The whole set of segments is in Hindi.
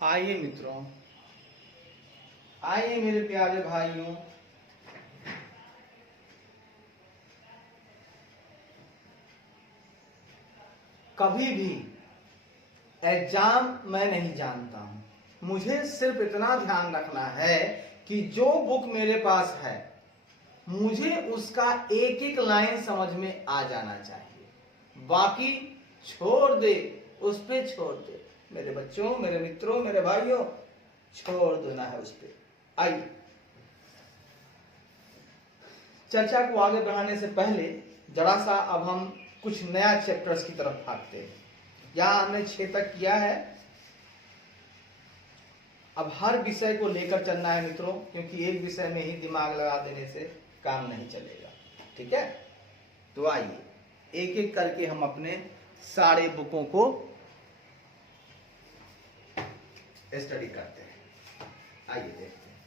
आइए मित्रों, आइए मेरे प्यारे भाइयों, कभी भी एग्जाम मैं नहीं जानता हूं। मुझे सिर्फ इतना ध्यान रखना है कि जो बुक मेरे पास है मुझे उसका एक एक लाइन समझ में आ जाना चाहिए। बाकी छोड़ दे, उस पे छोड़ दे। मेरे बच्चों, मेरे मित्रों, मेरे भाइयों, छोड़ देना है उस पे। आइए, चर्चा को आगे बढ़ाने से पहले जरा सा अब हम कुछ नया चैप्टर्स की तरफ भागते हैं। यहां हमने 6 तक किया है। अब हर विषय को लेकर चलना है मित्रों, क्योंकि एक विषय में ही दिमाग लगा देने से काम नहीं चलेगा। ठीक है, तो आइए एक एक करके हम अपने सारे बुकों को स्टडी करते हैं। आइए देखते हैं।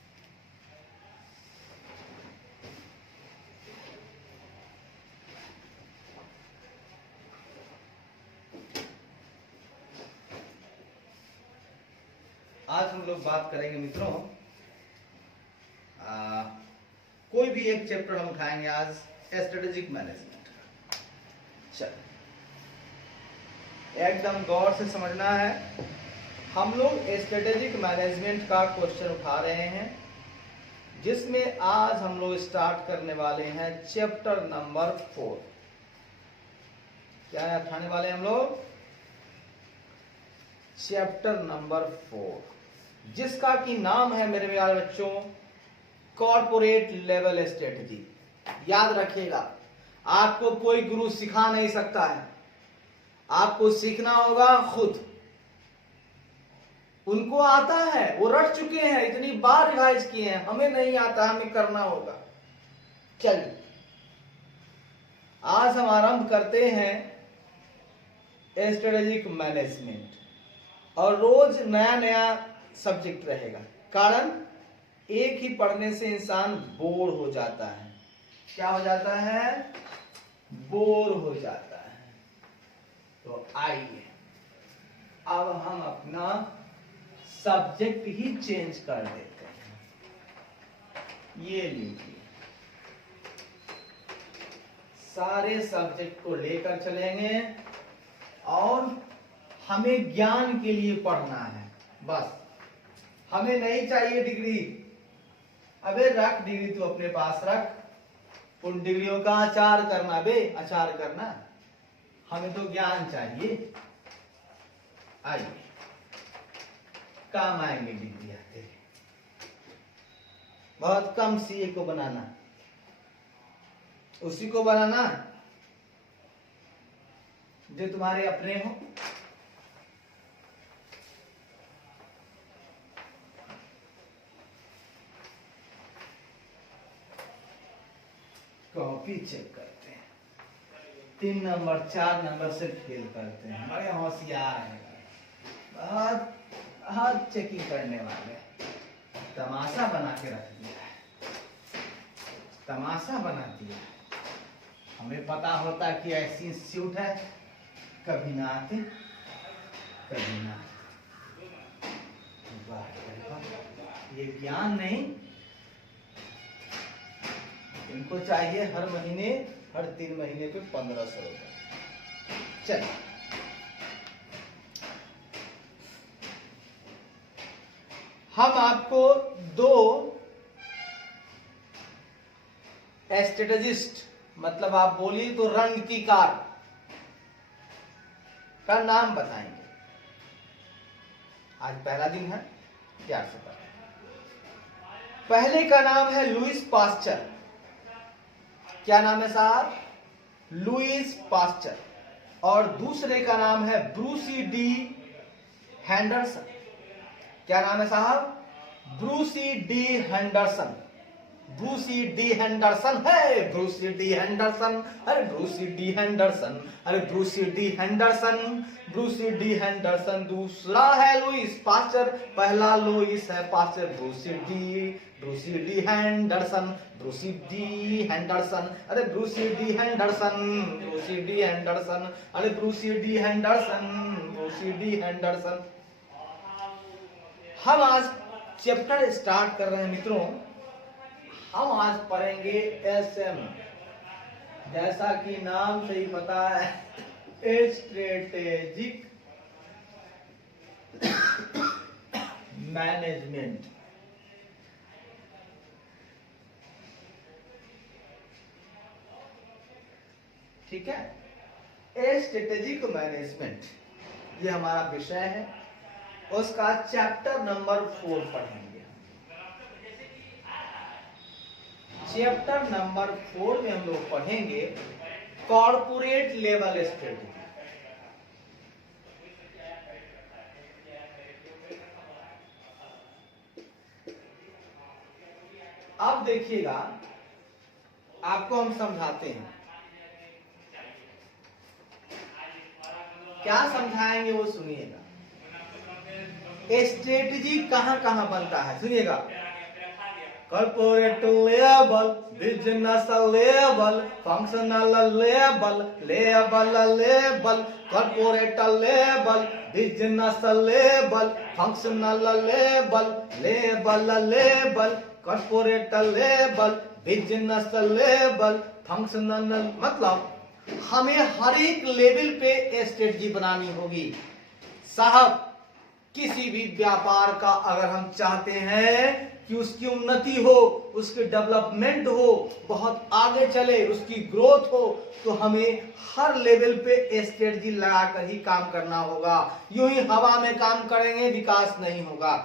आज हम लोग बात करेंगे मित्रों, कोई भी एक चैप्टर हम उठाएंगे आज, स्ट्रेटेजिक मैनेजमेंट। चल, एकदम गौर से समझना है। हम लोग स्ट्रेटेजिक मैनेजमेंट का क्वेश्चन उठा रहे हैं, जिसमें आज हम लोग स्टार्ट करने वाले हैं चैप्टर नंबर 4। क्या उठाने वाले हैं हम लोग? चैप्टर नंबर 4, जिसका की नाम है मेरे प्यारे बच्चों कॉर्पोरेट लेवल स्ट्रेटजी। याद रखिएगा, आपको कोई गुरु सिखा नहीं सकता है, आपको सीखना होगा खुद। उनको आता है, वो रट चुके हैं, इतनी बार रिवाइज किए हैं। हमें नहीं आता, हमें करना होगा। चलिए आज हम आरंभ करते हैं स्ट्रेटेजिक मैनेजमेंट, और रोज नया नया सब्जेक्ट रहेगा। कारण एक ही पढ़ने से इंसान बोर हो जाता है। क्या हो जाता है? बोर हो जाता है। तो आइए अब हम अपना सब्जेक्ट ही चेंज कर देते हैं। ये लीजिए, सारे सब्जेक्ट को लेकर चलेंगे और हमें ज्ञान के लिए पढ़ना है बस। हमें नहीं चाहिए डिग्री। अबे रख डिग्री, तू अपने पास रख। उन डिग्रियों का अचार करना बे, अचार करना। हमें तो ज्ञान चाहिए। आइए, काम आएंगे डिग्री आते। बहुत कम सीए को बनाना, उसी को बनाना जो तुम्हारे अपने हो। कॉपी चेक करते हैं, 3 नंबर 4 नंबर से फेल करते हैं। बड़े होशियार हैं, बहुत बहुत चेकिंग करने वाले। तमाशा बना के रख दिया है, तमाशा बना दिया है। हमें पता होता कि ऐसी इंस्टीट्यूट है, कभी ना आते, कभी ना आते। ये ज्ञान नहीं, इनको चाहिए हर महीने, हर 3 महीने पे 1500 रुपए। चल, हम आपको 2 स्ट्रेटेजिस्ट, मतलब आप बोलिए तो रणनीतिकार का नाम बताएंगे। आज पहला दिन है, प्यार से पढ़ें। पहले का नाम है लुईस पास्चर। क्या नाम है साहब? Lewis pasture. और दूसरे का नाम है ब्रूसी डी हैंडरसन। क्या नाम है साहब? Bruce D Henderson. Bruce D Henderson है, ब्रूसी डी हैंडरसन। अरे ब्रूसी डी हैंडरसन, अरे Bruce D Henderson, Bruce D Henderson. दूसरा है लुईस पास्चर, पहला लुईस है Pasteur. Bruce D Henderson, Bruce D Henderson. अरे Bruce D Henderson, Bruce D Henderson. अरे Bruce D Henderson, Bruce D Henderson. हम आज चैप्टर स्टार्ट कर रहे हैं मित्रों। हम आज पढ़ेंगे एसएम, जैसा कि नाम से ही पता है स्ट्रेटेजिक मैनेजमेंट। ठीक है, स्ट्रेटेजिक मैनेजमेंट ये हमारा विषय है। उसका चैप्टर नंबर 4 पढ़ेंगे। चैप्टर नंबर 4 में हम लोग पढ़ेंगे कॉर्पोरेट लेवल स्ट्रेटेजी। अब देखिएगा, आपको हम समझाते हैं। क्या समझाएंगे वो सुनिएगा। स्ट्रेटेजी कहां कहां बनता है सुनिएगा। Corporate level, business level, functional level, level, corporate level, business level, functional level, corporate level, business level, functional. मतलब हमें हर एक लेवल पे स्ट्रेटजी बनानी होगी साहब। किसी भी व्यापार का अगर हम चाहते हैं कि उसकी उन्नति हो, उसकी डेवलपमेंट हो, बहुत आगे चले, उसकी ग्रोथ हो, तो हमें हर लेवल पे स्ट्रेटजी लगाकर ही काम करना होगा। यूं ही हवा में काम करेंगे विकास नहीं होगा।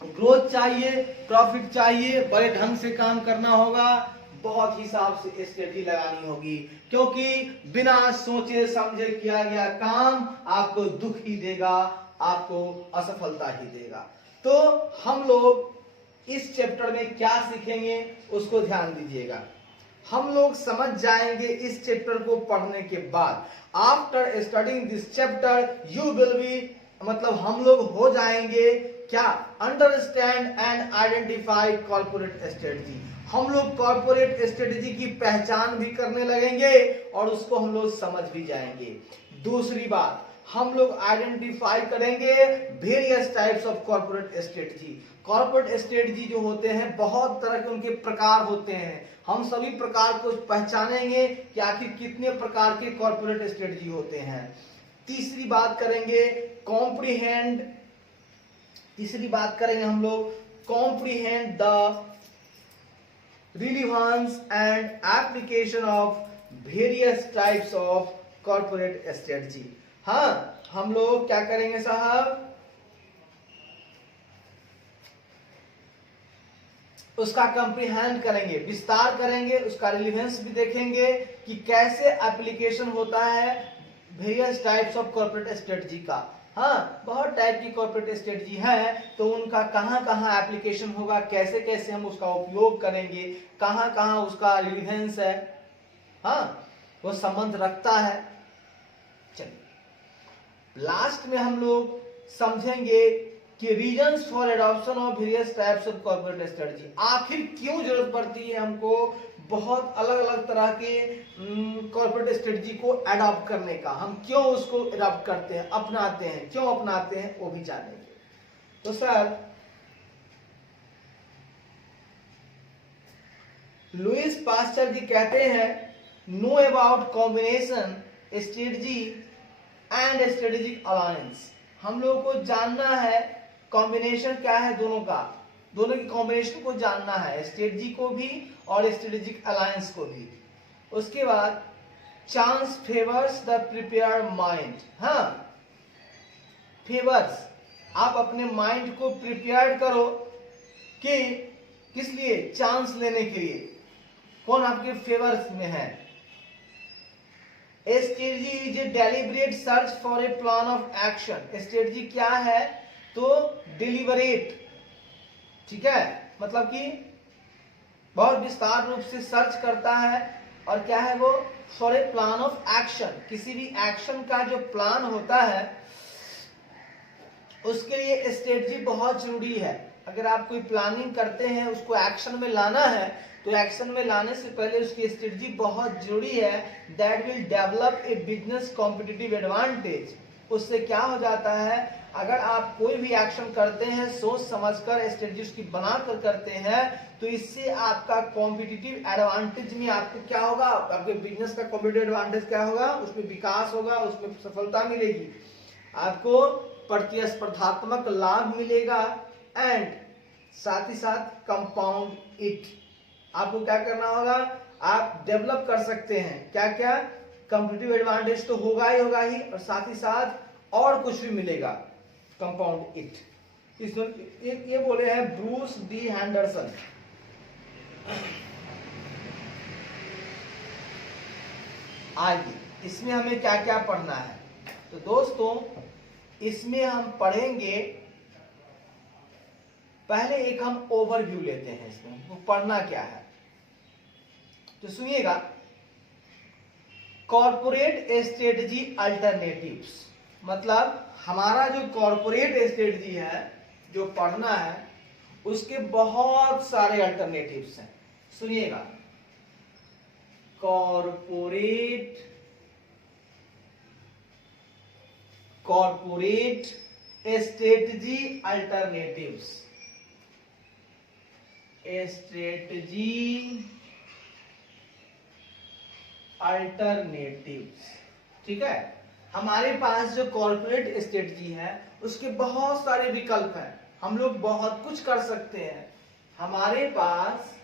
ग्रोथ चाहिए, प्रॉफिट चाहिए, बड़े ढंग से काम करना होगा, बहुत हिसाब से स्ट्रेटजी लगानी होगी। क्योंकि बिना सोचे समझे किया गया काम आपको दुख ही देगा, आपको असफलता ही देगा। तो हम लोग इस चैप्टर में क्या सीखेंगे उसको ध्यान दीजिएगा। हम लोग समझ जाएंगे इस चैप्टर को पढ़ने के बाद। After studying this chapter you will be, मतलब हम लोग हो जाएंगे क्या, understand and identify corporate strategy. हम लोग कॉर्पोरेट स्ट्रेटजी की पहचान भी करने लगेंगे और उसको हम लोग समझ भी जाएंगे। दूसरी बात, हम लोग आइडेंटिफाई करेंगे various types of corporate strategy. Corporate strategy जो होते हैं बहुत तरह के उनके प्रकार होते हैं। हम सभी प्रकार को पहचानेंगे कि आखिर कितने प्रकार के कॉर्पोरेट स्ट्रेटजी होते हैं। तीसरी बात करेंगे कॉम्प्रीहेंड, तीसरी बात करेंगे हम लोग comprehend the relevance and application of various types of corporate strategy। हाँ, हम लोग क्या करेंगे साहब, उसका कंप्रीहेंड करेंगे, विस्तार करेंगे, उसका रिलेवेंस भी देखेंगे कि कैसे एप्लीकेशन होता है various types of corporate strategy का। हाँ, बहुत टाइप की कॉर्पोरेट स्ट्रेटजी है, तो उनका कहां कहां एप्लीकेशन होगा, कैसे कैसे हम उसका उपयोग करेंगे, कहां कहां उसका रिलेवेंस है, हाँ वो संबंध रखता है। चलिए लास्ट में हम लोग समझेंगे कि reasons for adoption of various types of corporate strategy. आखिर क्यों जरूरत पड़ती है हमको बहुत अलग अलग तरह के कॉर्पोरेट स्ट्रेटजी को अडॉप्ट करने का, हम क्यों उसको अडॉप्ट करते हैं, अपनाते हैं, क्यों अपनाते हैं, वो भी जानेंगे। तो सर लुईस पास्चर जी कहते हैं know about combination strategy and strategic alliance. हम लोगों को जानना है कॉम्बिनेशन क्या है दोनों का, दोनों की कॉम्बिनेशन को जानना है, स्ट्रेटजी को भी और स्ट्रेटेजिक अलायंस को भी। उसके बाद chance favours the prepared mind. हाँ, फेवर्स, आप अपने माइंड को प्रिपेयर करो कि किस लिए, चांस लेने के लिए। कौन आपके फेवर्स में है? Strategy is a deliberate search for a plan of action. Strategy क्या है? तो डिलीवरेट, ठीक है, मतलब कि बहुत विस्तार रूप से सर्च करता है, और क्या है वो, for a plan of action. किसी भी एक्शन का जो प्लान होता है उसके लिए स्ट्रेटजी बहुत जरूरी है। अगर आप कोई प्लानिंग करते हैं, उसको एक्शन में लाना है, तो एक्शन में लाने से पहले उसकी स्ट्रेटजी बहुत जरूरी है। That will develop a business competitive advantage. उससे क्या हो जाता है, अगर आप कोई भी एक्शन करते हैं सोच समझकर स्ट्रेटजी उसकी बनाकर करते हैं तो इससे आपका कॉम्पिटिटिव एडवांटेज में आपको क्या होगा, आपके बिजनेस का कॉम्पिटिटिव एडवांटेज क्या होगा, उसमें विकास होगा, उसमें सफलता मिलेगी, आपको प्रतिस्पर्धात्मक लाभ मिलेगा एंड साथ ही साथ कंपाउंड इट। आपको क्या करना होगा, आप डेवलप कर सकते हैं क्या क्या, कॉम्पिटिटिव एडवांटेज तो होगा ही और साथ ही साथ और कुछ भी मिलेगा, कंपाउंड इट। ये बोले हैं ब्रूस डी हैंडरसन। आइए इसमें हमें क्या क्या पढ़ना है, तो दोस्तों इसमें हम पढ़ेंगे, पहले एक हम ओवरव्यू लेते हैं, इसमें वो पढ़ना क्या है तो सुनिएगा। कॉर्पोरेट स्ट्रेटजी अल्टरनेटिव्स, मतलब हमारा जो कॉर्पोरेट स्ट्रेटजी है जो पढ़ना है उसके बहुत सारे अल्टरनेटिव्स हैं। सुनिएगा, कॉर्पोरेट स्ट्रेटजी अल्टरनेटिव्स, ठीक है। हमारे पास जो कॉर्पोरेट स्ट्रेटजी है उसके बहुत सारे विकल्प हैं, हम लोग बहुत कुछ कर सकते हैं। हमारे पास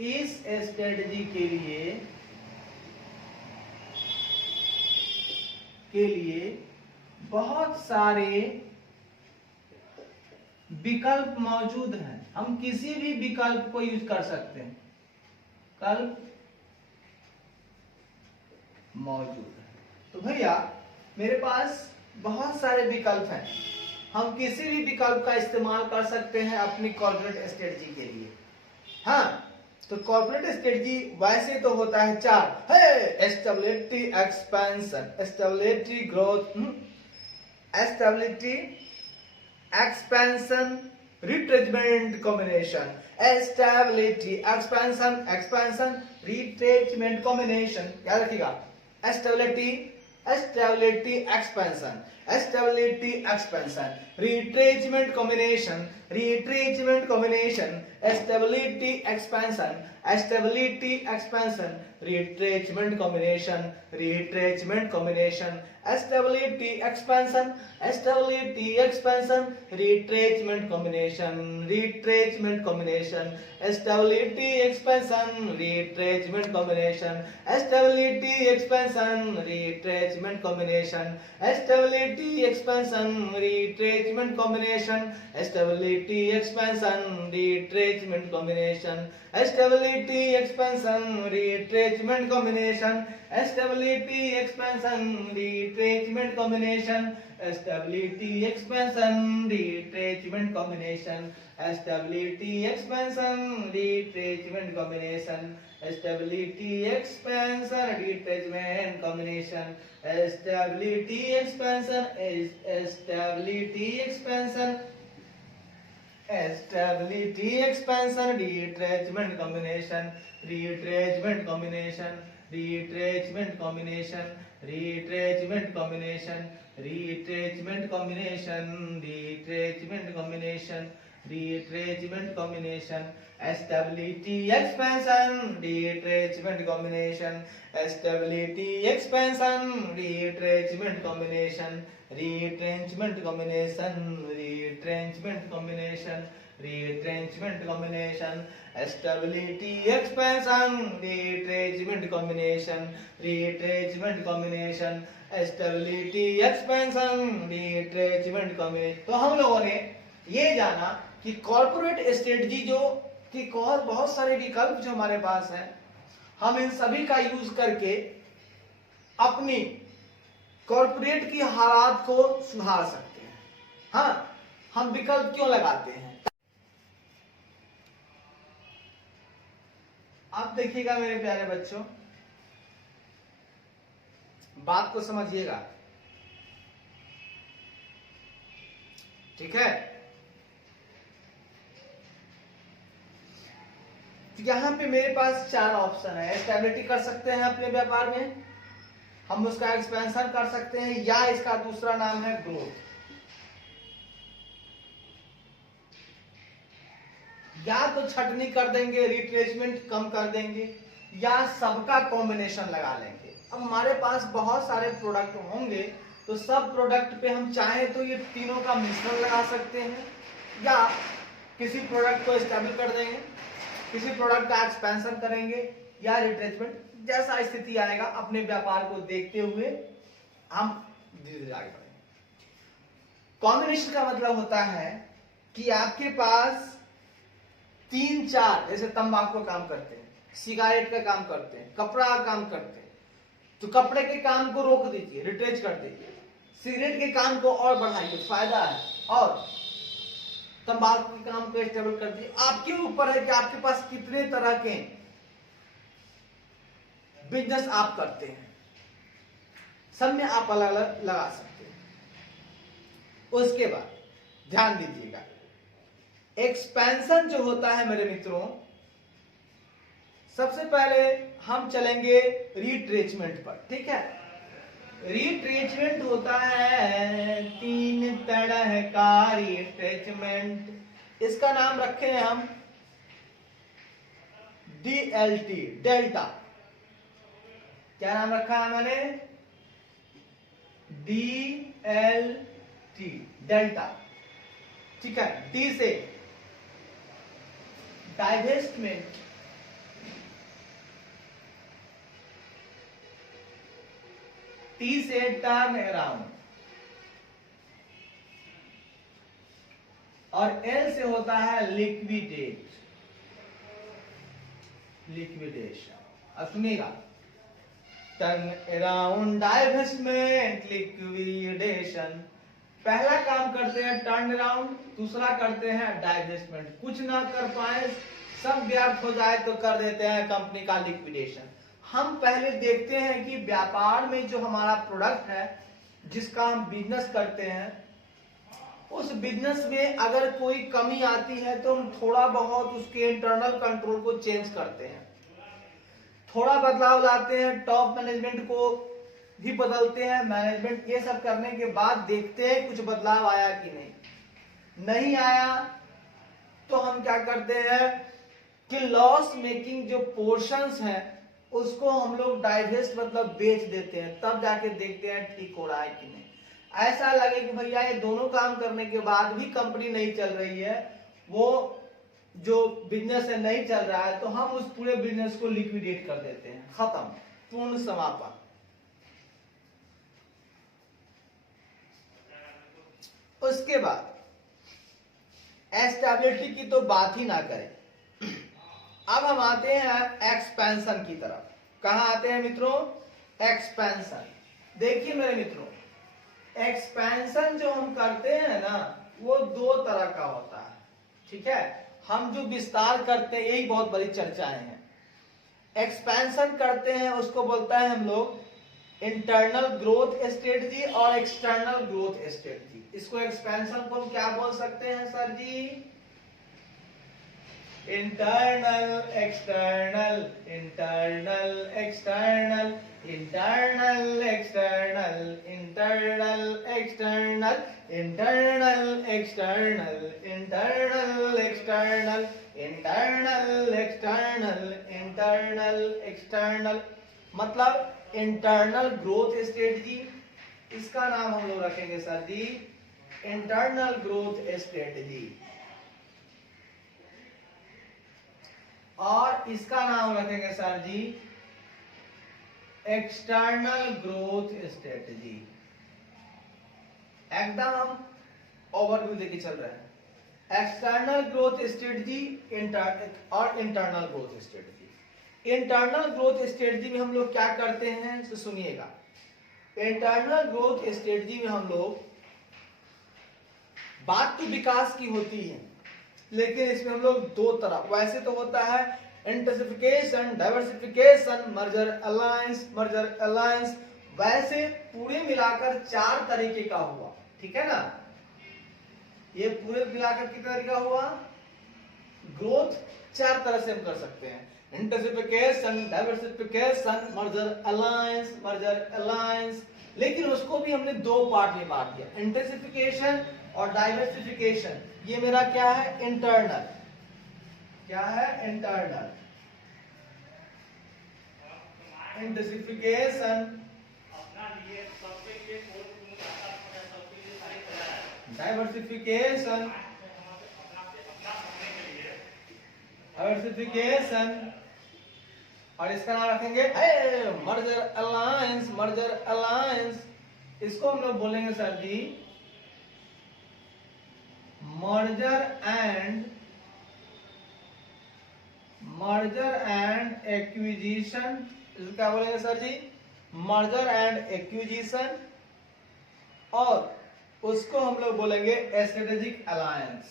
इस स्ट्रेटजी के लिए बहुत सारे विकल्प मौजूद हैं, हम किसी भी विकल्प को यूज कर सकते हैं, विकल्प मौजूद है। तो भैया मेरे पास बहुत सारे विकल्प हैं, हम किसी भी विकल्प का इस्तेमाल कर सकते हैं अपनी कॉर्पोरेट स्ट्रेटजी के लिए। हाँ, तो कॉर्पोरेट स्ट्रेटजी वैसे तो होता है चार, stability, expansion, stability, growth, stability, expansion, retracement combination, stability, expansion, retracement combination. याद रखिएगा, stability, expansion, retracement combination, stability, expansion, retracement combination, stability, expansion, retracement combination, stability, expansion, retracement combination, stability, expansion, retracement combination, stability, expansion, retracement combination, stability, expansion, retracement combination, stability, expansion, retracement combination, stability, expansion, retracement combination, stability, expansion, retracement combination, stability, expansion, retracement combination, stability, expansion, retracement combination, stability, expansion, stability, expansion, stability, expansion, retracement combination, retracement combination, retracement combination, retracement combination, retracement combination, retracement combination, retracement combination, stability, expansion, retracement combination, stability, expansion, retracement combination, retrenchment combination, retrenchment combination, retrenchment combination, stability, expansion, retracement combination, retracement combination, stability, expansion, retracement combination. तो हम लोगों ने ये जाना कि कॉर्पोरेट स्ट्रेटजी जो कि बहुत सारे विकल्प जो हमारे पास हैं, हम इन सभी का यूज करके अपनी कॉर्पोरेट की हालात को सुधार सकते हैं। हाँ, हम विकल्प क्यों लगाते हैं, आप देखिएगा मेरे प्यारे बच्चों, बात को समझिएगा, ठीक है। तो यहां पे मेरे पास चार ऑप्शन है। स्टेबिलिटी कर सकते हैं अपने व्यापार में, हम उसका एक्सपेंशन कर सकते हैं, या इसका दूसरा नाम है ग्रोथ, या तो छटनी कर देंगे, रिट्रेसमेंट कम कर देंगे, या सबका कॉम्बिनेशन लगा लेंगे। अब हमारे पास बहुत सारे प्रोडक्ट होंगे तो सब प्रोडक्ट पे हम चाहें तो ये तीनों का मिश्रण लगा सकते हैं, या किसी प्रोडक्ट को स्टेबल कर देंगे, किसी प्रोडक्ट का एक्सपेंशन करेंगे, या रिट्रेसमेंट, जैसा स्थिति आएगा अपने व्यापार को देखते हुए हम धीरे धीरे आगे बढ़ेंगे। कॉम्बिनेशन का मतलब होता है कि आपके पास 3-4, जैसे तंबाकू का काम करते हैं, सिगारेट का काम करते हैं, कपड़ा का काम करते हैं, तो कपड़े के काम को रोक दीजिए, रिट्रेच कर दीजिए, सिगरेट के काम को और बढ़ाइए, फायदा है, और तंबाकू के काम को स्टेबल कर दीजिए। आपके ऊपर है कि आपके पास कितने तरह के बिजनेस आप करते हैं, सब में आप अलग अलग लगा सकते हैं। उसके बाद ध्यान दीजिएगा, एक्सपेंशन जो होता है मेरे मित्रों, सबसे पहले हम चलेंगे रिट्रेचमेंट पर, ठीक है। रिट्रेचमेंट होता है 3 तरह का रिट्रेचमेंट, इसका नाम रखे हैं हम DLT, डेल्टा। क्या नाम रखा है मैंने? DLT, डेल्टा, ठीक है। डी से डाइवेस्टमेंट, टी से टर्न अराउंड, और एल से होता है लिक्विडेट, लिक्विडेशन। अब सुनिएगा, टर्न अराउंड, डाइवेस्टमेंट, लिक्विडेशन। पहला काम करते हैं टर्न अराउंड, दूसरा करते हैं डाइवेस्टमेंट। कुछ ना कर पाए, सब व्यर्थ हो जाए तो कर देते हैं कंपनी का लिक्विडेशन। हम पहले देखते हैं कि व्यापार में जो हमारा प्रोडक्ट है, जिसका हम बिजनेस करते हैं, उस बिजनेस में अगर कोई कमी आती है तो हम थोड़ा बहुत उसके इंटरनल कंट्रोल को चेंज करते हैं, थोड़ा बदलाव लाते हैं, टॉप मैनेजमेंट को भी बदलते हैं, मैनेजमेंट। ये सब करने के बाद देखते हैं कुछ बदलाव आया कि नहीं आया तो हम क्या करते हैं कि लॉस मेकिंग जो पोर्शंस हैं उसको हम लोग डाइवेस्ट मतलब बेच देते हैं, तब जाके देखते हैं ठीक हो रहा है कि नहीं। ऐसा लगे कि भैया ये दोनों काम करने के बाद भी कंपनी नहीं चल रही है, वो जो बिजनेस है नहीं चल रहा है, तो हम उस पूरे बिजनेस को लिक्विडेट कर देते हैं, खत्म, पूर्ण समापन। उसके बाद एस्टेबिलिटी की तो बात ही ना करें। अब हम आते हैं एक्सपेंशन की तरफ। कहां आते हैं मित्रों? एक्सपेंशन। देखिए मेरे मित्रों, एक्सपेंशन जो हम करते हैं ना, वो 2 तरह का होता है, ठीक है। हम जो विस्तार करते हैं, यही बहुत बड़ी चर्चाएं हैं। एक्सपेंशन करते हैं उसको बोलता है हम लोग इंटरनल ग्रोथ स्ट्रेटजी और एक्सटर्नल ग्रोथ स्ट्रेटजी। इसको एक्सपेंशन को हम क्या बोल सकते हैं sir ji? Internal external, internal external, internal external, internal external, internal external, internal external, internal external, internal external, मतलब इंटरनल ग्रोथ स्ट्रेटजी। इसका नाम हम लोग रखेंगे sir ji internal growth strategy, और इसका नाम रखेंगे sir ji external growth strategy. एकदम हम ओवरव्यू देके चल रहे हैं। एक्सटर्नल ग्रोथ स्ट्रेटजी और internal growth strategy. Internal growth strategy में हम लोग क्या करते हैं तो सुनिएगा। इंटरनल ग्रोथ स्ट्रेटजी में हम लोग, बात तो विकास की होती है, लेकिन इसमें हम लोग 2 तरह, वैसे तो होता है intensification, diversification, merger alliance, merger alliance, वैसे पूरे मिलाकर 4 तरीके का हुआ, ठीक है ना। ये पूरे मिलाकर कितना तरीका हुआ? ग्रोथ 4 तरह से हम कर सकते हैं। Intensification, diversification, merger alliance. लेकिन उसको भी हमने दो पार्ट में बांट दिया, इंटेंसिफिकेशन और डाइवर्सिफिकेशन। ये मेरा क्या है, इंटरनल, क्या है, इंटरनल। इंटेंसिफिकेशन, डाइवर्सिफिकेशन, डाइवर्सिफिकेशन, और इसका नाम रखेंगे मर्जर अलायंस, मर्जर अलायंस। इसको हम लोग बोलेंगे sir ji merger and acquisition. इसको क्या बोलेंगे sir ji, merger and acquisition. और उसको हम लोग बोलेंगे स्ट्रेटेजिक अलायंस,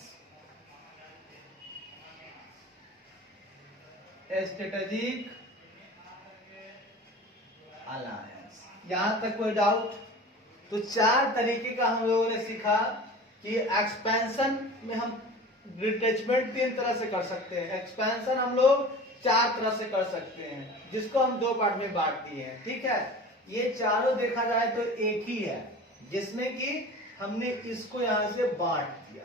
स्ट्रेटेजिक अलायंस। यहां तक कोई डाउट? तो चार तरीके का हम लोगों ने सीखा कि एक्सपेंशन में हम डिटैचमेंट तीन तरह से कर सकते हैं, एक्सपेंशन हम लोग चार तरह से कर सकते हैं, जिसको हम दो पार्ट में बांट दिए हैं। ठीक है, ये चारों देखा जाए तो एक ही है, जिसमें कि हमने इसको यहां से बांट दिया।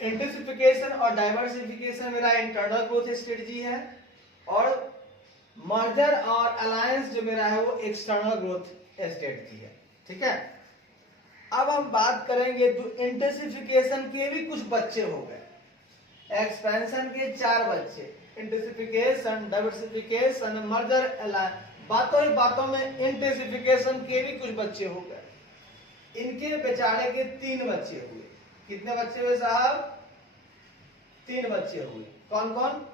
इंटेंसिफिकेशन और डाइवर्सिफिकेशन मेरा इंटरनल ग्रोथ स्ट्रेटजी है, और मर्जर और अलायंस जो मेरा है वो एक्सटर्नल ग्रोथ स्ट्रेटजी है। ठीक है, अब हम बात करेंगे तो इंटेंसिफिकेशन के भी कुछ बच्चे हो गए, एक्सपेंशन के चार बच्चे, इंटेंसिफिकेशन, डाइवर्सिफिकेशन, मर्जर, अलायंस। बातों ही बातों में इंटेंसिफिकेशन के भी कुछ बच्चे हो गए, इनके बेचारे के तीन बच्चे हुए। कितने बच्चे हुए साहब? तीन बच्चे हुए। कौन कौन?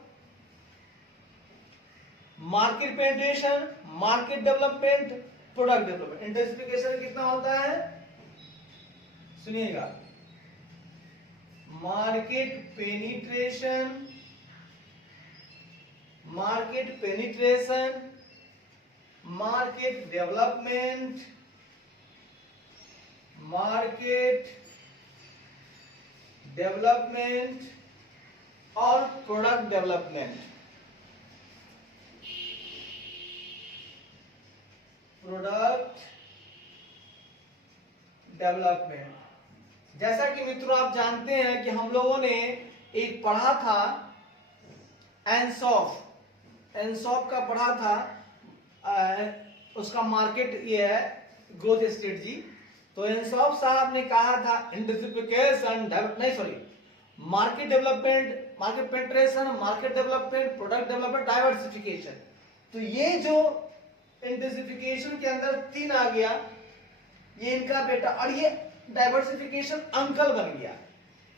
Market penetration, market development, product development. Intensification कितना होता है, सुनिएगा, market penetration, market penetration, market development, market development और प्रोडक्ट डेवलपमेंट। Product development. जैसा कि मित्रों आप जानते हैं कि हम लोगों ने एक पढ़ा था एनसॉफ, एनसॉफ का पढ़ा था, उसका मार्केट ये है ग्रोथ स्ट्रेटजी। तो एनसॉफ साहब ने कहा था इंटेंसिफिकेशन, नहीं sorry, market development, market penetration, market development, product development, diversification. तो ये जो इंटेंसिफिकेशन के अंदर तीन आ गया, ये इनका बेटा, और ये डाइवर्सिफिकेशन अंकल बन गया।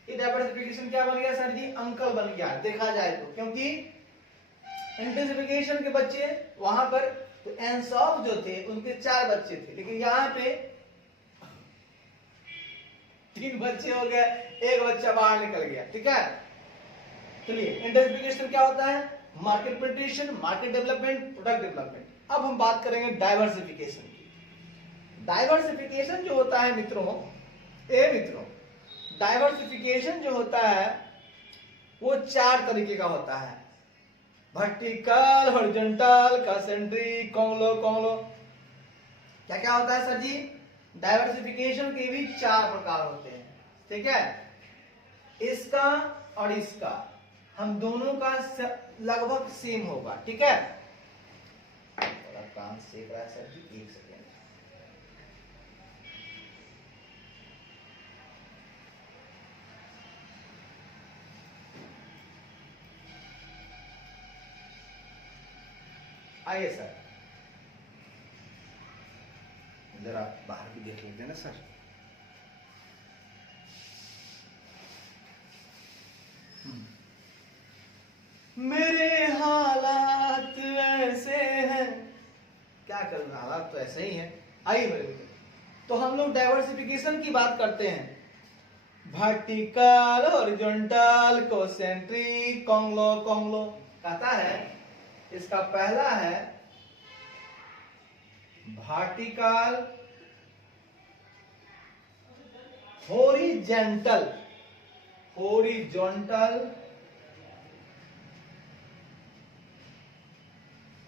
ये डाइवर्सिफिकेशन क्या बन गया सर जी? अंकल बन गया, देखा जाए तो, क्योंकि इंटेंसिफिकेशन के बच्चे वहां पर, तो एनसॉफ जो थे उनके चार बच्चे थे, लेकिन यहां पे तीन बच्चे हो गए, एक बच्चा बाहर निकल गया। ठीक है, चलिए इंटेंसिफिकेशन क्या होता है? Market penetration, market development, product development. अब हम बात करेंगे डाइवर्सिफिकेशन की। डाइवर्सिफिकेशन जो होता है मित्रों, डाइवर्सिफिकेशन जो होता है वो चार तरीके का होता है, वर्टिकल, हॉरिजॉन्टल, कंसेंट्रिक, कॉन्ग्लो। क्या क्या होता है सर जी? डाइवर्सिफिकेशन के भी चार प्रकार होते हैं। ठीक है, इसका और इसका, हम दोनों का लगभग सेम होगा। ठीक है, थोड़ा काम सेक रहा है सर जी, एक सेकेंड। आइए सर, जरा बाहर भी देख लेते हैं ना सर। मेरे हालात ऐसे हैं, क्या करूं, हालात तो ऐसे ही हैं। आइए मेरे मित्र, तो हम लोग डाइवर्सिफिकेशन की बात करते हैं। वर्टिकल, हॉरिजॉन्टल, कंसेंट्रिक, कॉन्ग्लो कहता है। इसका पहला है वर्टिकल, हॉरिजॉन्टल,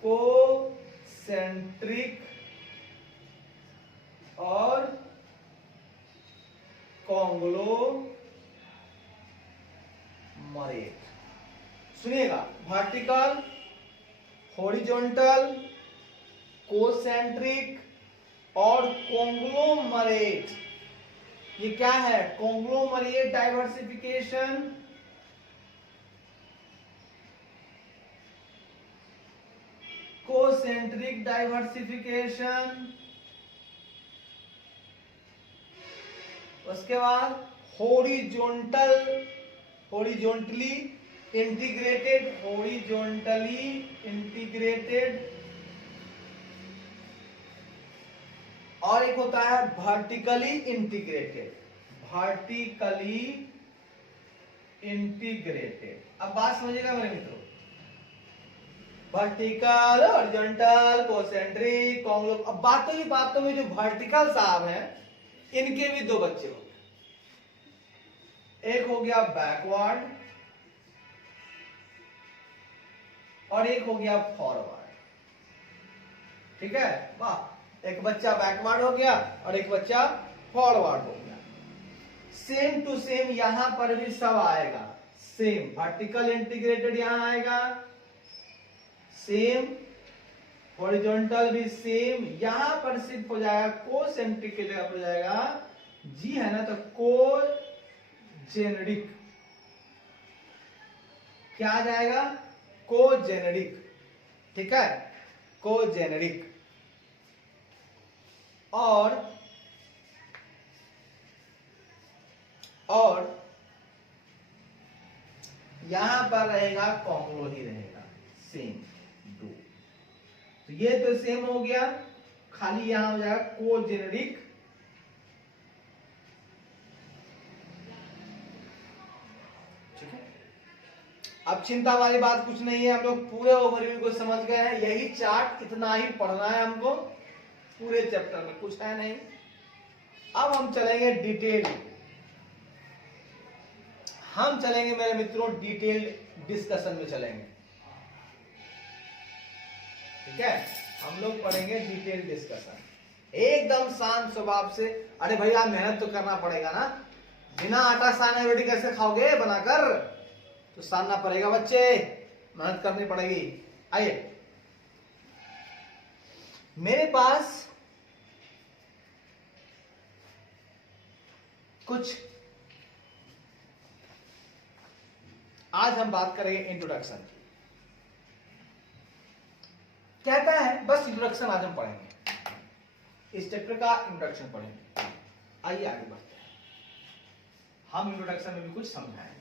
कोसेंट्रिक और कॉन्ग्लोमरेट। सुनिएगा, वर्टिकल, हॉरिजॉन्टल, कोसेंट्रिक और कॉन्ग्लोमरेट। ये क्या है? कॉन्ग्लोमरेट डाइवर्सिफिकेशन, कोसेंट्रिक डाइवर्सिफिकेशन, उसके बाद हॉरिजॉन्टली इंटीग्रेटेड, और एक होता है वर्टिकली इंटीग्रेटेड। अब बात समझिएगा मेरे मित्रों, वर्टिकल, हॉरिजॉन्टल, कोसेंट्रिक, कॉन्ग्लो। अब बातों में जो वर्टिकल साहब हैं, इनके भी दो बच्चे हो गए, एक हो गया बैकवर्ड और एक हो गया फॉरवर्ड। ठीक है, वाह, एक बच्चा बैकवर्ड हो गया और एक बच्चा फॉरवर्ड हो गया। सेम टू सेम यहां पर भी सब आएगा, सेम वर्टिकल इंटीग्रेटेड यहां आएगा, सेम हॉरिजॉन्टल भी सेम। यहां पर सिर्फ हो जाएगा कोसेंट्रिक की जगह पर जाएगा जी, है ना, तो कोजेनेरिक। क्या आ जाएगा? कोजेनेरिक। ठीक है, कोजेनेरिक। और यहां पर रहेगा कॉन्ग्लो ही रहेगा, सेम दो। तो ये तो सेम हो गया, खाली यहां हो जाएगा कोजेनेरिक। ठीक है, अब चिंता वाली बात कुछ नहीं है, हम लोग पूरे ओवरव्यू को समझ गए हैं। यही चार्ट, इतना ही पढ़ना है हमको पूरे चैप्टर में, कुछ है नहीं। अब हम चलेंगे मेरे मित्रों डिटेल्ड डिस्कशन में चलेंगे। ठीक है, हम लोग पढ़ेंगे डिटेल डिस्कशन एकदम शांत स्वभाव से। अरे भैया मेहनत तो करना पड़ेगा ना, बिना आटा साने रोटी कैसे खाओगे बनाकर? तो सानना पड़ेगा बच्चे, मेहनत करनी पड़ेगी। आइए, मेरे पास कुछ, आज हम बात करेंगे इंट्रोडक्शन की। कहता है बस इंट्रोडक्शन आज हम पढ़ेंगे, इस चैप्टर का इंट्रोडक्शन पढ़ेंगे। आइए आगे बढ़ते हैं, हम इंट्रोडक्शन में भी कुछ समझाएंगे।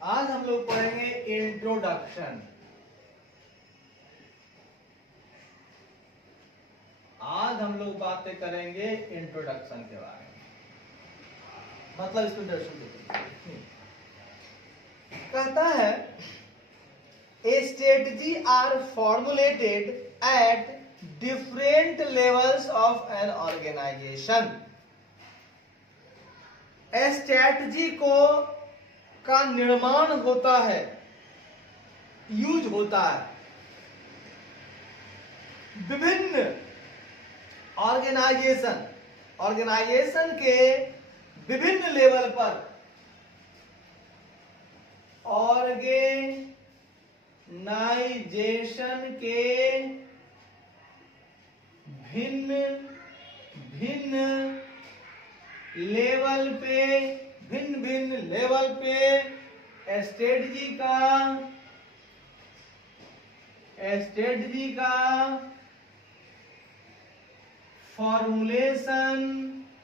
आज हम लोग पढ़ेंगे इंट्रोडक्शन। आज हम लोग बातें करेंगे इंट्रोडक्शन के बारे में, मतलब इसको इंट्रोडक्शन कहता है a strategy are formulated at different levels of an organization. Strategy को का निर्माण होता है, यूज होता है विभिन्न ऑर्गेनाइजेशन के विभिन्न लेवल पर, ऑर्गेनाइजेशन के भिन्न लेवल पे स्ट्रेटजी का फॉर्मुलेशन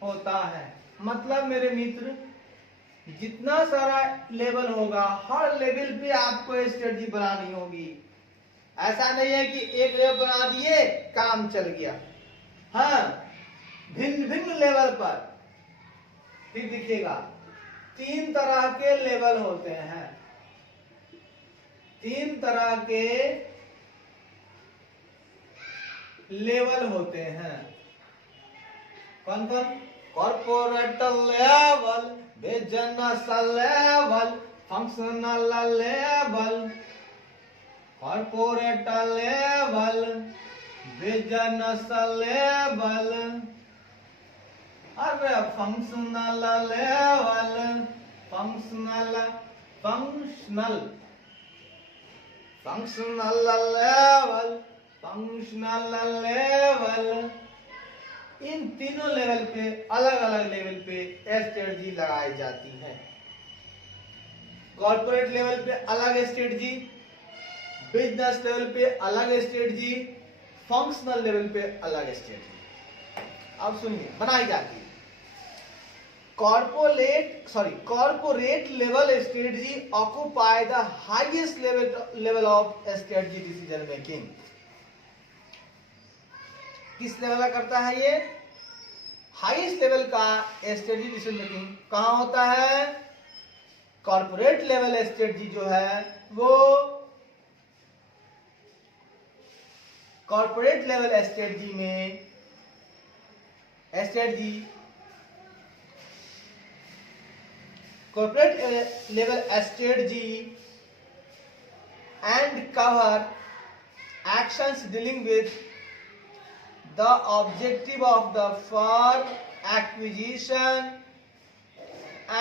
होता है। मतलब मेरे मित्र, जितना सारा लेवल होगा, हर लेवल पे आपको स्ट्रेटजी बनानी होगी। ऐसा नहीं है कि एक लेवल बना दिए काम चल गया। हाँ, भिन्न लेवल पर ठीक दिखेगा। 3 तरह के लेवल होते हैं, 3 तरह के लेवल होते हैं। कौन कौन? Corporate level, business level, functional level. Corporate level, business level, अरे फंक्शनल लेवल, फंक्शनल लेवल। इन तीनों लेवल पे, अलग अलग लेवल पे स्ट्रेटजी लगाई जाती है। कॉर्पोरेट लेवल पे अलग स्ट्रेटजी, बिजनेस लेवल पे अलग स्ट्रेटजी, फंक्शनल लेवल पे अलग स्ट्रेटजी। अब सुनिए, बनाई जाती है। Corporate level strategy occupy the highest level of strategy decision making. किस लेवल का करता है ये? हाईएस्ट लेवल का स्ट्रेटजी डिसीजन मेकिंग कहां होता है? कॉर्पोरेट लेवल स्ट्रेटजी जो है वो कॉर्पोरेट लेवल स्ट्रेटजी में corporate level strategy and cover actions dealing with the objective of the firm, acquisition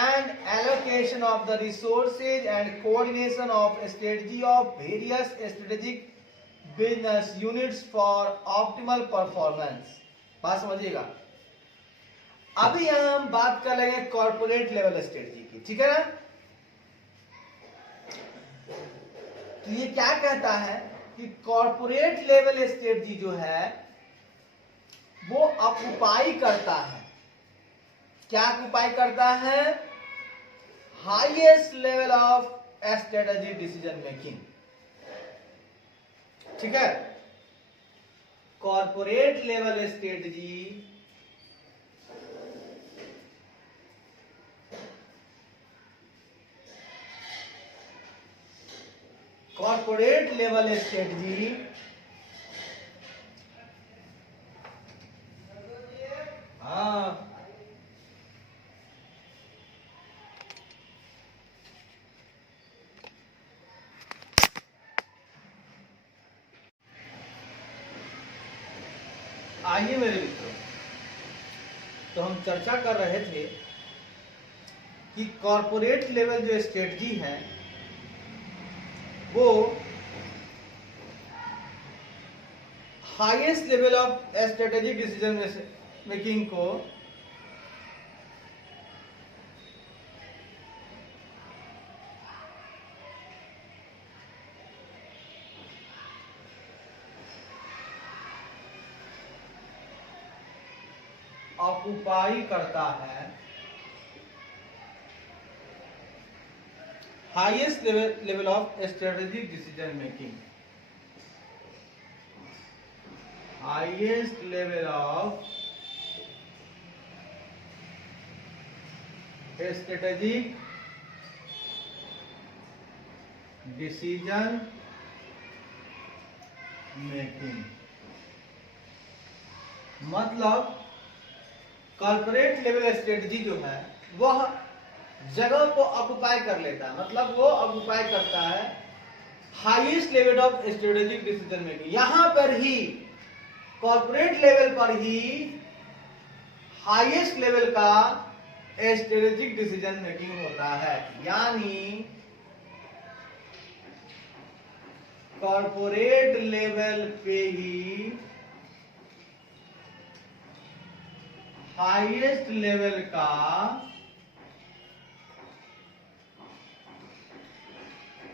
and allocation of the resources and coordination of strategy of various strategic business units for optimal performance। बात समझिएगा। अभी हम बात कर लेंगे कॉर्पोरेट लेवल स्ट्रेटजी की, ठीक है ना? तो ये क्या कहता है कि कॉर्पोरेट लेवल स्ट्रेटजी जो है वो ऑक्युपाई करता है, क्या ऑक्युपाई करता है? Highest level of strategy decision making, ठीक है? कॉर्पोरेट लेवल स्ट्रेटजी हाँ, आइए मेरे मित्रों, तो हम चर्चा कर रहे थे कि कॉर्पोरेट लेवल जो स्ट्रेटजी है वो highest level of strategic decision making को ऑक्युपाई करता है। Highest level of strategic decision making, highest level of strategic decision making. मतलब कॉर्पोरेट लेवल स्ट्रेटजी जो है वह जगह को ऑक्युपाई कर लेता है, मतलब वो ऑक्युपाई करता है highest level of strategic decision making. यहां पर ही कॉर्पोरेट लेवल पर ही हाईएस्ट लेवल का स्ट्रेटेजिक डिसीजन मेकिंग होता है, यानी कॉर्पोरेट लेवल पे ही हाईएस्ट लेवल का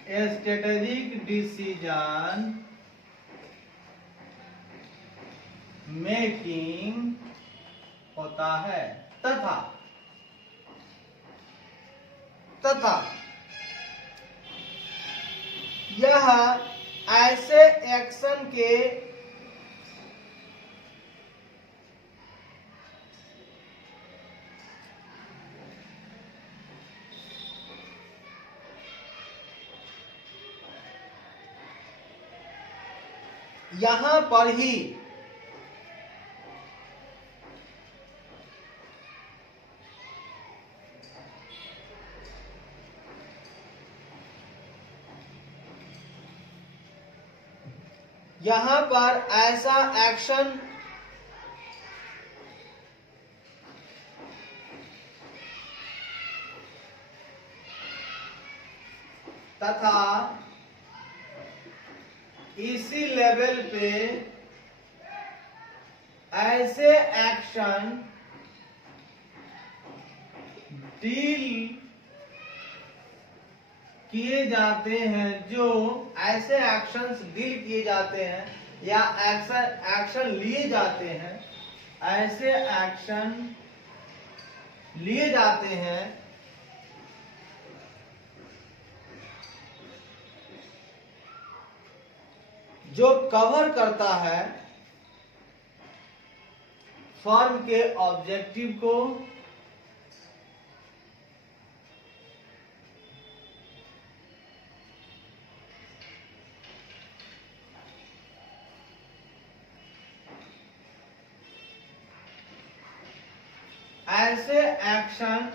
स्ट्रेटेजिक डिसीजन मेकिंग होता है तथा यह ऐसे एक्शन के यहां पर ही यहां पर ऐसा एक्शन तथा इसी लेवल पे ऐसे एक्शन डील किए जाते हैं, जो ऐसे एक्शंस डील किए जाते हैं या एक्शन लिए जाते हैं, ऐसे एक्शन लिए जाते हैं जो कवर करता है फर्म के ऑब्जेक्टिव को, ऐसे एक्शन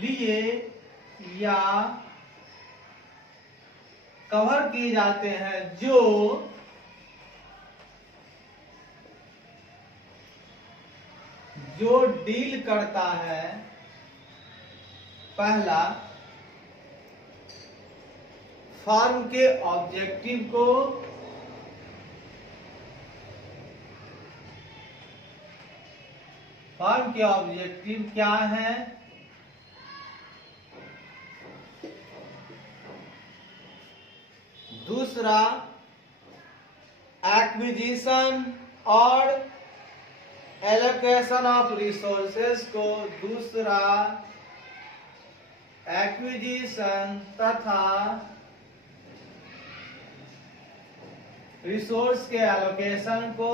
लिए या कवर किए जाते हैं जो डील करता है पहला फर्म के ऑब्जेक्टिव को, फर्म के ऑब्जेक्टिव क्या है, दूसरा एक्विजिशन और एलोकेशन ऑफ रिसोर्सेज को, दूसरा एक्विजिशन तथा रिसोर्स के एलोकेशन को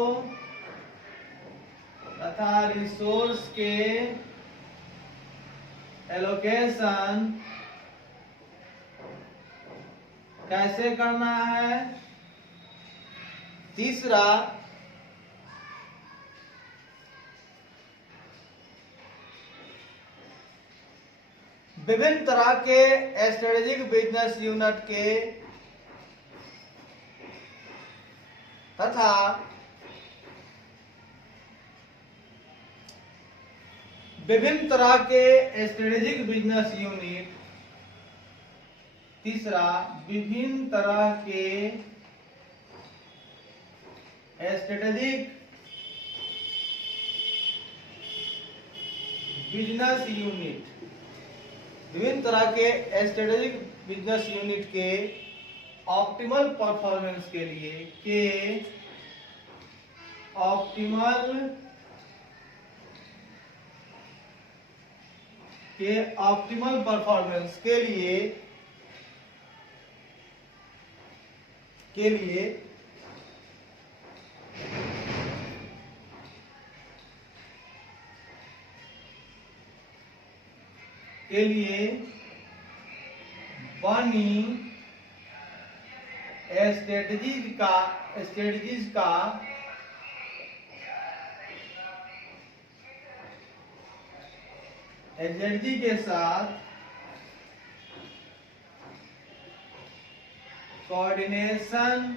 तथा रिसोर्स के एलोकेशन कैसे करना है, तीसरा विभिन्न तरह के स्ट्रेटेजिक बिजनेस यूनिट के तथा विभिन्न तरह के स्ट्रेटेजिक बिजनेस यूनिट, तीसरा विभिन्न तरह के स्ट्रेटेजिक बिजनेस यूनिट, विभिन्न तरह के स्ट्रेटेजिक बिजनेस यूनिट के ऑप्टिमल परफॉर्मेंस के लिए ऑप्टिमल परफॉर्मेंस के लिए बनी स्ट्रेटजीज का स्ट्रेटजी के साथ कोऑर्डिनेशन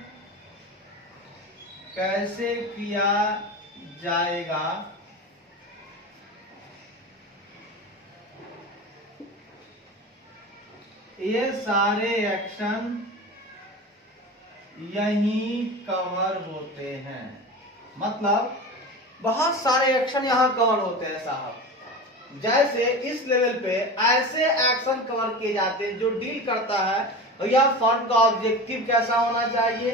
कैसे किया जाएगा, ये सारे एक्शन यहीं कवर होते हैं। मतलब बहुत सारे एक्शन यहां कवर होते हैं साहब। जैसे इस लेवल पे ऐसे एक्शन कवर किए जाते हैं जो डील करता है भैया फंड का ऑब्जेक्टिव कैसा होना चाहिए,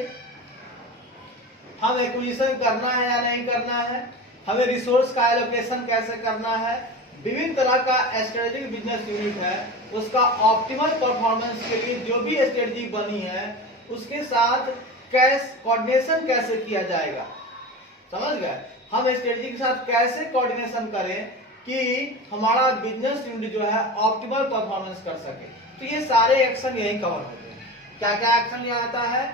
हम एक्विजिशन करना है या नहीं करना है, हमें रिसोर्स का एलोकेशन कैसे करना है, विभिन्न तरह का स्ट्रेटेजिक बिजनेस यूनिट है उसका ऑप्टिमल परफॉर्मेंस के लिए जो भी स्ट्रेटजी बनी है उसके साथ कोऑर्डिनेशन कैसे किया जाएगा। समझ गए, हम स्ट्रेटजी के साथ कैसे कोऑर्डिनेशन करें कि हमारा बिजनेस यूनिट जो है ऑप्टिमल परफॉर्मेंस कर सके। तो ये सारे एक्शन यही कवर होते हैं। क्या क्या एक्शन यहाँ आता है,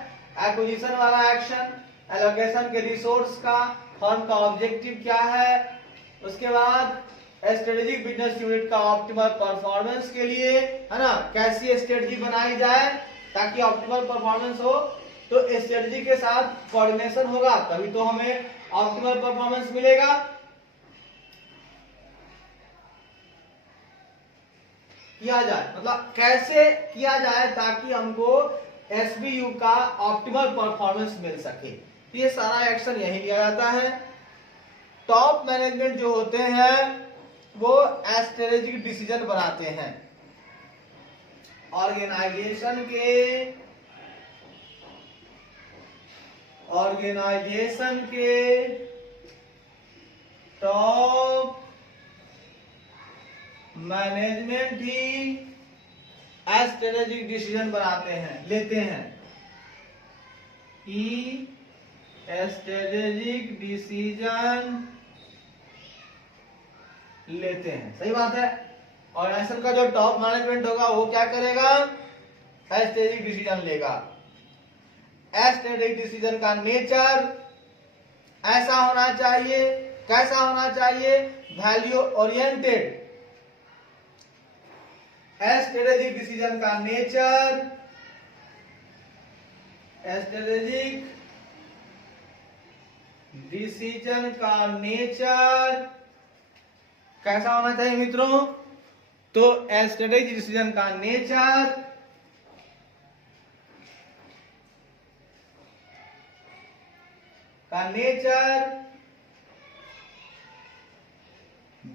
एक्विजिशन वाला एक्शन, एलोकेशन के रिसोर्स का, फर्म का ऑब्जेक्टिव क्या है, उसके बाद स्ट्रेटेजिक बिजनेस यूनिट का ऑप्टिमल परफॉर्मेंस के लिए है ना कैसी स्ट्रेटजी बनाई जाए ताकि ऑप्टिमल परफॉर्मेंस हो। तो स्ट्रेटजी के साथ कोऑर्डिनेशन होगा तभी तो हमें ऑप्टिमल परफॉर्मेंस मिलेगा। किया जाए मतलब कैसे किया जाए ताकि हमको एसबीयू का ऑप्टिमल परफॉर्मेंस मिल सके। तो ये सारा एक्शन यही लिया जाता है। टॉप मैनेजमेंट जो होते हैं वो स्ट्रेटेजिक डिसीजन बनाते हैं। ऑर्गेनाइजेशन के टॉप मैनेजमेंट ही स्ट्रेटेजिक डिसीजन बनाते हैं, लेते हैं। स्ट्रेटेजिक डिसीजन लेते हैं, सही बात है। ऑर्गेनाइजेशन का जो टॉप मैनेजमेंट होगा वो क्या करेगा, स्ट्रेटेजिक डिसीजन लेगा। स्ट्रेटेजिक डिसीजन का नेचर ऐसा होना चाहिए, कैसा होना चाहिए, वैल्यू ओरिएंटेड। स्ट्रेटेजिक डिसीजन का नेचर, स्ट्रेटेजिक डिसीजन का नेचर कैसा होना चाहिए मित्रों, तो स्ट्रेटेजिक डिसीजन का नेचर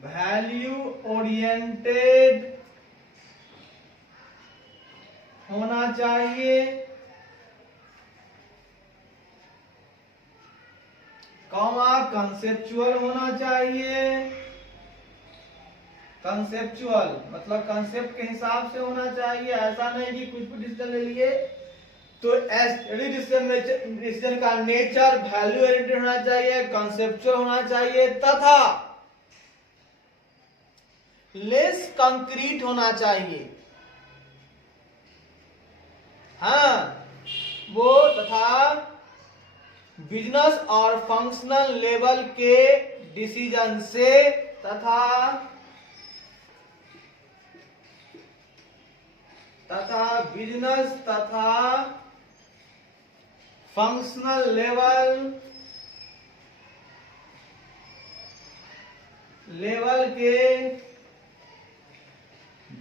वैल्यू ओरिएंटेड होना चाहिए, कंसेप्चुअल होना चाहिए। कंसेप्चुअल मतलब कंसेप्ट के हिसाब से होना चाहिए, ऐसा नहीं कि कुछ भी डिसीजन ले लिए। तो डिसीजन का नेचर वैल्यू ओरिएंटेड होना चाहिए, कंसेप्चुअल होना चाहिए तथा लेस कंक्रीट होना चाहिए। हाँ, वो तथा बिजनेस और फंक्शनल लेवल के डिसीजन से तथा बिजनेस तथा फंक्शनल लेवल के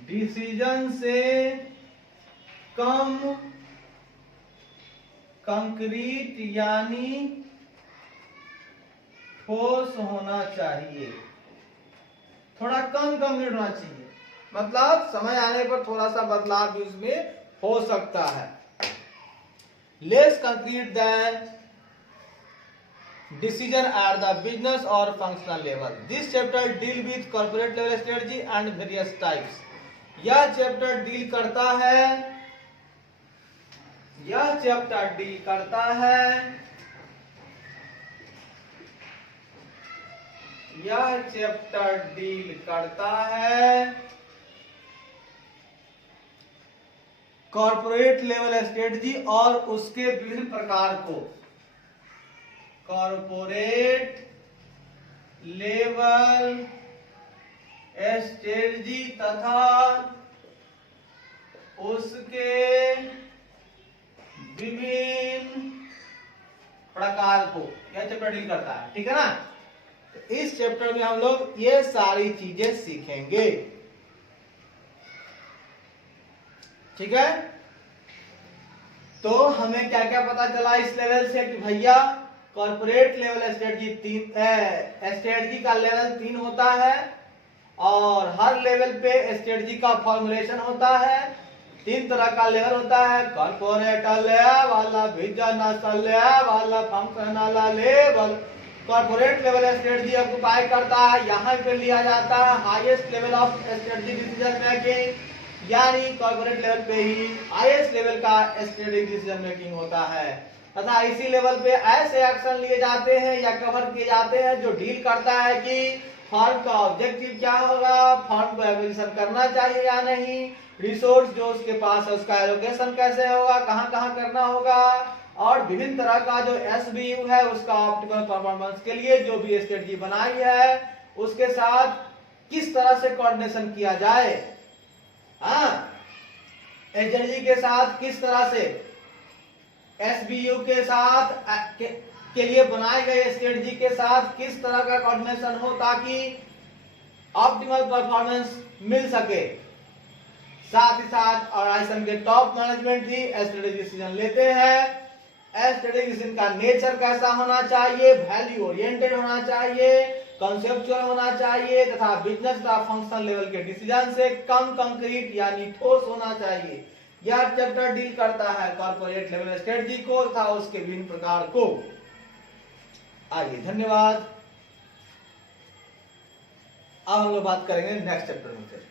डिसीजन से कम कंक्रीट यानी ठोस होना चाहिए, थोड़ा कम कंक्रीट होना चाहिए। मतलब समय आने पर थोड़ा सा बदलाव भी उसमें हो सकता है। Less concrete than decision at the business or functional level. This chapter deal with corporate level strategy and various types. यह चैप्टर डील करता है कॉर्पोरेट लेवल स्ट्रेटजी और उसके विभिन्न प्रकार को। कॉर्पोरेट लेवल स्ट्रेटजी तथा उसके विभिन्न प्रकार को यह चैप्टर डील करता है, ठीक है ना। तो इस चैप्टर में हम लोग ये सारी चीजें सीखेंगे, ठीक है। तो हमें क्या क्या पता चला इस लेवल से कि भैया कॉर्पोरेट लेवल स्ट्रेटजी का लेवल 3 होता है और हर लेवल पे स्ट्रेटजी का फॉर्मुलेशन होता है। 3 तरह का लेवल होता है, corporate level, business level, functional level. Corporate level strategy occupy करता है, यहाँ पे लिया जाता है highest level of strategy decision making, यानी कॉर्पोरेट लेवल पे ही हाईएस्ट लेवल का स्ट्रेटजी डिसीजन मेकिंग होता है तथा इसी लेवल पे ऐसे एक्शन लिए जाते हैं या कवर किए जाते हैं जो डील करता है कि फर्म का ऑब्जेक्टिव क्या होगा, फर्म को एक्विजिशन करना चाहिए या नहीं, रिसोर्स जो उसके पास है उसका एलोकेशन कैसे होगा, कहां कहां करना होगा, और विभिन्न तरह का जो एसबीयू है उसका ऑप्टिमल परफॉर्मेंस के लिए जो भी स्ट्रेटजी बनाई है उसके साथ किस तरह से कोऑर्डिनेशन किया जाए, स्ट्रेटजी के साथ किस तरह से एसबीयू के साथ के लिए बनाए गए स्ट्रेटजी के साथ किस तरह का कोऑर्डिनेशन हो ताकि ऑप्टिमल परफॉर्मेंस मिल सके। साथ ही साथ ऑर्गेनाइजेशन के टॉप मैनेजमेंट भी स्ट्रेटेजिक डिसीजन लेते हैं। स्ट्रेटेजिक डिसीजन का नेचर कैसा होना चाहिए, वैल्यू ओरिएंटेड होना चाहिए, कॉन्सेप्चुअल होना चाहिए तथा बिजनेस तथा फंक्शनल लेवल के डिसीजन से कम कंक्रीट यानी ठोस होना चाहिए। यह चैप्टर डील करता है कॉर्पोरेट लेवल स्ट्रेटजी को तथा उसके विभिन्न प्रकार को। आइए, धन्यवाद। अब हम लोग बात करेंगे नेक्स्ट चैप्टर में।